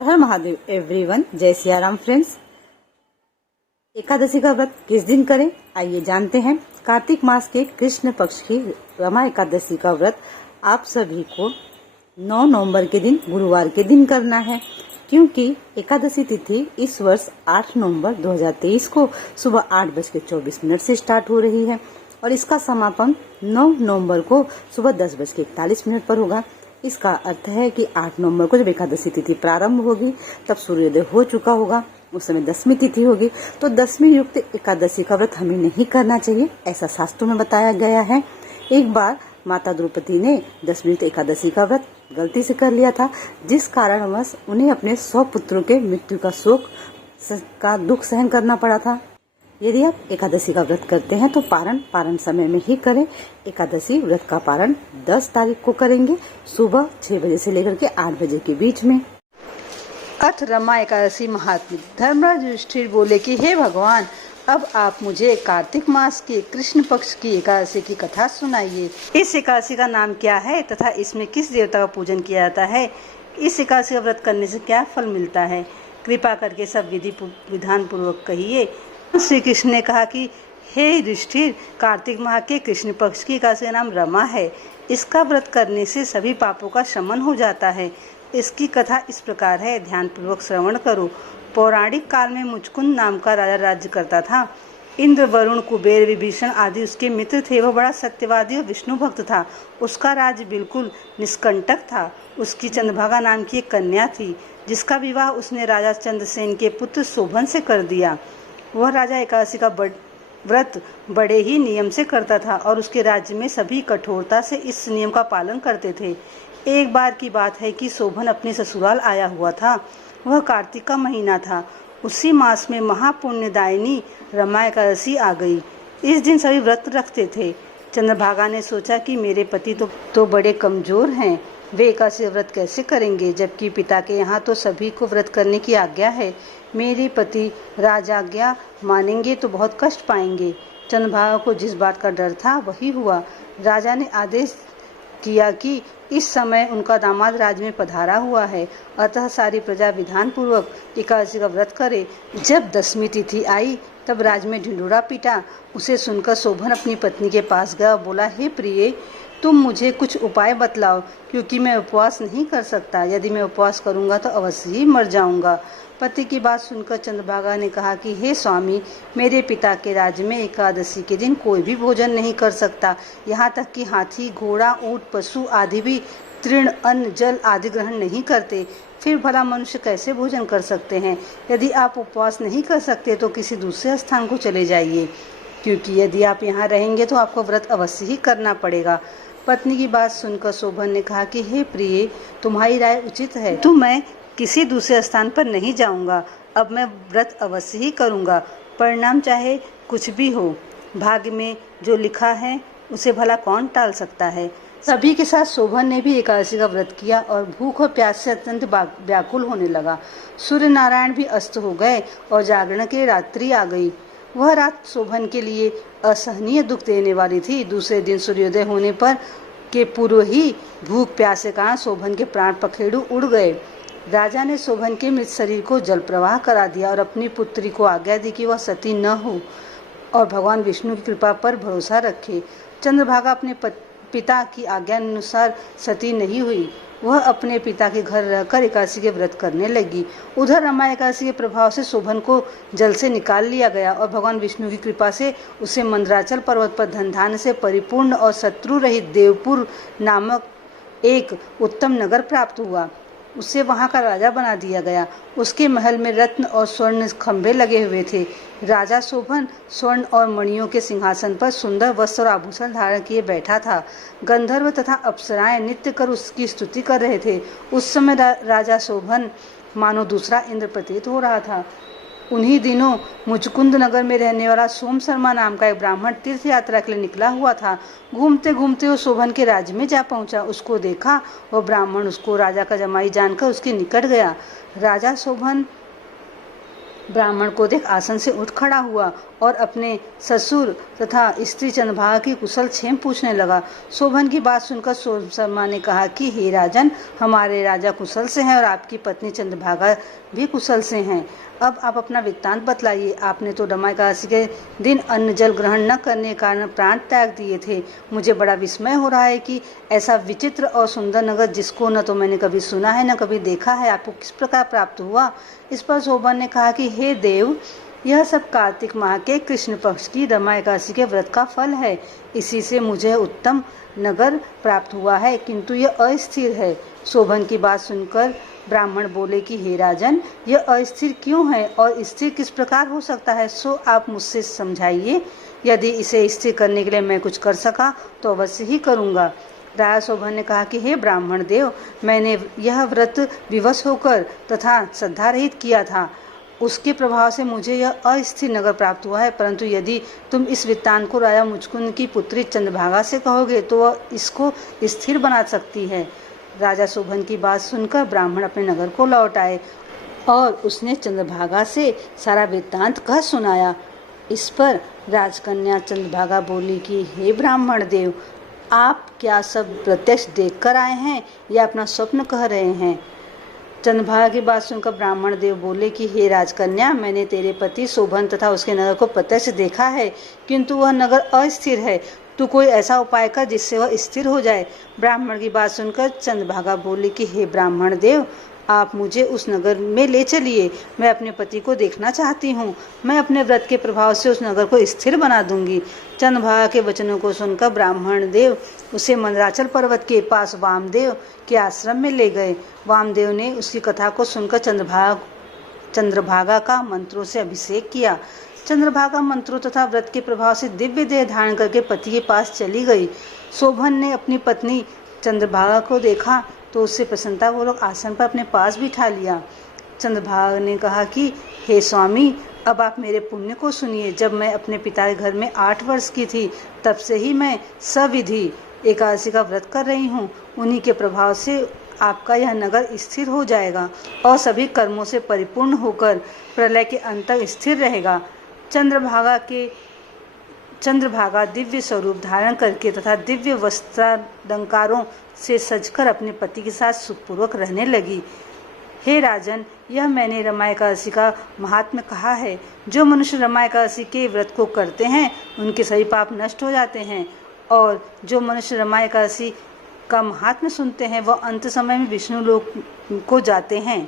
हर Mahadev everyone, जय Siya Ram friends. Ekadashi का व्रत किस दिन करें, आइए जानते हैं। कार्तिक मास के कृष्ण पक्ष की रमा एकादशी का व्रत आप सभी को 9 नवंबर के दिन गुरुवार के दिन करना है, क्योंकि एकादशी तिथि इस वर्ष 8 नवंबर 2023 को सुबह 8:24 से स्टार्ट हो रही है और इसका समापन 9 नवंबर को सुबह 10:41 पर होगा। इसका अर्थ है कि 8 नवंबर को जब एकादशी तिथि प्रारंभ होगी तब सूर्योदय हो चुका होगा, उस समय 10वीं तिथि होगी। तो 10वीं युक्त एकादशी का व्रत हमें नहीं करना चाहिए, ऐसा शास्त्रों में बताया गया है। एक बार माता द्रौपदी ने 10वीं युक्त एकादशी का व्रत गलती से कर लिया था, जिस कारणवश उन्हें अपने 100 पुत्रों के मृत्यु का शोक का दुख सहन करना पड़ा था। यदि आप एकादशी का व्रत करते हैं तो पारण समय में ही करें। एकादशी व्रत का पारण 10 तारीख को करेंगे, सुबह 6 बजे से लेकर के 8 बजे के बीच में। अथ रमा एकादशी महात्म्य। धर्मराज युधिष्ठिर बोले कि हे भगवान, अब आप मुझे कार्तिक मास के कृष्ण पक्ष की एकादशी की कथा सुनाइए। इस एकादशी का नाम क्या है तथा इसमें किस देवता का पूजन किया जाता है? इस एकादशी का व्रत करने से क्या फल मिलता है? कृपा करके सब विधि विधान पूर्वक कहिए। श्री कृष्ण ने कहा कि हे युधिष्ठिर, कार्तिक माह के कृष्ण पक्ष की एकादशी का नाम रमा है। इसका व्रत करने से सभी पापों का शमन हो जाता है। इसकी कथा इस प्रकार है, ध्यान पूर्वक श्रवण करो। पौराणिक काल में मुचकुंद नाम का राजा राज्य करता था। इंद्र, वरुण, कुबेर, विभीषण आदि उसके मित्र थे। वह बड़ा सत्यवादी और विष्णु भक्त था। उसका राज्य बिल्कुल निष्कंटक था। उसकी चंद्रभागा नाम की एक कन्या थी, जिसका विवाह उसने राजा चंद्रसेन के पुत्र शोभन से कर दिया। वह राजा एकादशी का व्रत बड़े ही नियम से करता था और उसके राज्य में सभी कठोरता से इस नियम का पालन करते थे। एक बार की बात है कि शोभन अपने ससुराल आया हुआ था। वह कार्तिक का महीना था। उसी मास में महापुण्यदायिनी रमा एकादशी आ गई। इस दिन सभी व्रत रखते थे। चंद्रभागा ने सोचा कि मेरे पति तो बड़े कमजोर हैं, वे एकादशी व्रत कैसे करेंगे, जबकि पिता के यहाँ तो सभी को व्रत करने की आज्ञा है। मेरे पति राजाज्ञा मानेंगे तो बहुत कष्ट पाएंगे। चंद्रभागा को जिस बात का डर था वही हुआ। राजा ने आदेश किया कि इस समय उनका दामाद राज में पधारा हुआ है, अतः सारी प्रजा विधान पूर्वक एकादशी का व्रत करे। जब 10वीं तिथि आई तब राज में ढिंढोरा पीटा। उसे सुनकर शोभन अपनी पत्नी के पास गया और बोला, हे प्रिय, तुम मुझे कुछ उपाय बतलाओ, क्योंकि मैं उपवास नहीं कर सकता। यदि मैं उपवास करूंगा तो अवश्य ही मर जाऊंगा। पति की बात सुनकर चंद्रभागा ने कहा कि हे स्वामी, मेरे पिता के राज्य में एकादशी के दिन कोई भी भोजन नहीं कर सकता। यहाँ तक कि हाथी, घोड़ा, ऊंट, पशु आदि भी तृण, अन्न, जल आदि ग्रहण नहीं करते। फिर भला मनुष्य कैसे भोजन कर सकते हैं? यदि आप उपवास नहीं कर सकते तो किसी दूसरे स्थान को चले जाइए, क्योंकि यदि आप यहाँ रहेंगे तो आपको व्रत अवश्य ही करना पड़ेगा। पत्नी की बात सुनकर शोभन ने कहा कि हे प्रिय, तुम्हारी राय उचित है, तो मैं किसी दूसरे स्थान पर नहीं जाऊंगा। अब मैं व्रत अवश्य ही करूंगा, परिणाम चाहे कुछ भी हो। भाग्य में जो लिखा है उसे भला कौन टाल सकता है। सभी के साथ शोभन ने भी एकादशी का व्रत किया और भूख और प्यास से अत्यंत व्याकुल होने लगा। सूर्य नारायण भी अस्त हो गए और जागरण की रात्रि आ गई। वह रात शोभन के लिए असहनीय दुख देने वाली थी। दूसरे दिन सूर्योदय होने पर के पूर्व ही भूख प्यास के कारण शोभन के प्राण पखेरु उड़ गए। राजा ने शोभन के मृत शरीर को जल प्रवाह करा दिया और अपनी पुत्री को आज्ञा दी कि वह सती न हो और भगवान विष्णु की कृपा पर भरोसा रखे। चंद्रभागा अपने पिता की आज्ञा अनुसार सती नहीं हुई। वह अपने पिता के घर रहकर एकादशी के व्रत करने लगी। उधर रमा एकादशी के प्रभाव से शोभन को जल से निकाल लिया गया और भगवान विष्णु की कृपा से उसे मंदराचल पर्वत पर धन धान्य से परिपूर्ण और शत्रु रहित देवपुर नामक एक उत्तम नगर प्राप्त हुआ। उसे वहां का राजा बना दिया गया। उसके महल में रत्न और स्वर्ण खंभे लगे हुए थे। राजा शोभन स्वर्ण और मणियों के सिंहासन पर सुंदर वस्त्र और आभूषण धारण किए बैठा था। गंधर्व तथा अप्सराएं नृत्य कर उसकी स्तुति कर रहे थे। उस समय राजा शोभन मानो दूसरा इंद्र प्रतीत हो रहा था। उन्हीं दिनों मुचकुंद नगर में रहने वाला सोम शर्मा नाम का एक ब्राह्मण तीर्थ यात्रा के लिए निकला हुआ था। घूमते घूमते वो शोभन के राज्य में जा पहुंचा। उसको देखा, वह ब्राह्मण उसको राजा का जमाई जानकर उसके निकट गया। राजा शोभन ब्राह्मण को देख आसन से उठ खड़ा हुआ और अपने ससुर तथा स्त्री चंद्रभागा की कुशल क्षेम पूछने लगा। शोभन की बात सुनकर शर्मा ने कहा कि हे राजन, हमारे राजा कुशल से हैं और आपकी पत्नी चंद्रभागा भी कुशल से हैं। अब आप अपना वृत्तांत बतलाइए। आपने तो रमा एकादशी के दिन अन्न जल ग्रहण न करने के कारण प्राण त्याग दिए थे। मुझे बड़ा विस्मय हो रहा है कि ऐसा विचित्र और सुंदर नगर, जिसको न तो मैंने कभी सुना है न कभी देखा है, आपको किस प्रकार प्राप्त हुआ। इस पर शोभन ने कहा कि हे देव, यह सब कार्तिक माह के कृष्ण पक्ष की रमा एकादशी के व्रत का फल है। इसी से मुझे उत्तम नगर प्राप्त हुआ है, किंतु यह अस्थिर है। शोभन की बात सुनकर ब्राह्मण बोले कि हे राजन, यह अस्थिर क्यों है और स्थिर किस प्रकार हो सकता है, सो आप मुझसे समझाइए। यदि इसे स्थिर करने के लिए मैं कुछ कर सका तो अवश्य ही करूँगा। राजा शोभन ने कहा कि हे ब्राह्मण देव, मैंने यह व्रत विवश होकर तथा श्रद्धा रहित किया था। उसके प्रभाव से मुझे यह अस्थिर नगर प्राप्त हुआ है, परंतु यदि तुम इस वृत्तांत को राजा मुचकुंद की पुत्री चंद्रभागा से कहोगे तो वह इसको स्थिर बना सकती है। राजा शोभन की बात सुनकर ब्राह्मण अपने नगर को लौट आए और उसने चंद्रभागा से सारा वृत्तांत कह सुनाया। इस पर राजकन्या चंद्रभागा बोली कि हे ब्राह्मण देव, आप क्या सब प्रत्यक्ष देखकर आए हैं या अपना स्वप्न कह रहे हैं। चंद्रभागा की बात सुनकर ब्राह्मण देव बोले कि हे राजकन्या, मैंने तेरे पति शोभन तथा उसके नगर को प्रत्यक्ष देखा है, किंतु वह नगर अस्थिर है। तू कोई ऐसा उपाय कर जिससे वह स्थिर हो जाए। ब्राह्मण की बात सुनकर चंद्रभागा बोली कि हे ब्राह्मण देव, आप मुझे उस नगर में ले चलिए। मैं अपने पति को देखना चाहती हूँ। मैं अपने व्रत के प्रभाव से उस नगर को स्थिर बना दूंगी। चंद्रभागा के वचनों को सुनकर ब्राह्मण देव उसे मंदराचल पर्वत के पास वामदेव के आश्रम में ले गए। वामदेव ने उसकी कथा को सुनकर चंद्रभागा का मंत्रों से अभिषेक किया। चंद्रभागा मंत्रों तथा व्रत के प्रभाव से दिव्य देह धारण करके पति के पास चली गई। शोभन ने अपनी पत्नी चंद्रभागा को देखा तो उससे प्रसन्नतापूर्वक आसन पर अपने पास बिठा लिया। चंद्रभागा ने कहा कि हे स्वामी, अब आप मेरे पुण्य को सुनिए। जब मैं अपने पिता के घर में 8 वर्ष की थी, तब से ही मैं सविधि एकादशी का व्रत कर रही हूँ। उन्हीं के प्रभाव से आपका यह नगर स्थिर हो जाएगा और सभी कर्मों से परिपूर्ण होकर प्रलय के अंत तक स्थिर रहेगा। चंद्रभागा दिव्य स्वरूप धारण करके तथा दिव्य वस्त्रालंकारों से सजकर अपने पति के साथ सुखपूर्वक रहने लगी। हे राजन, यह मैंने रमा एकादशी का महात्म्य कहा है। जो मनुष्य रमा एकादशी के व्रत को करते हैं उनके सभी पाप नष्ट हो जाते हैं, और जो मनुष्य रमा एकादशी का महात्म्य सुनते हैं वह अंत समय में विष्णु लोक को जाते हैं।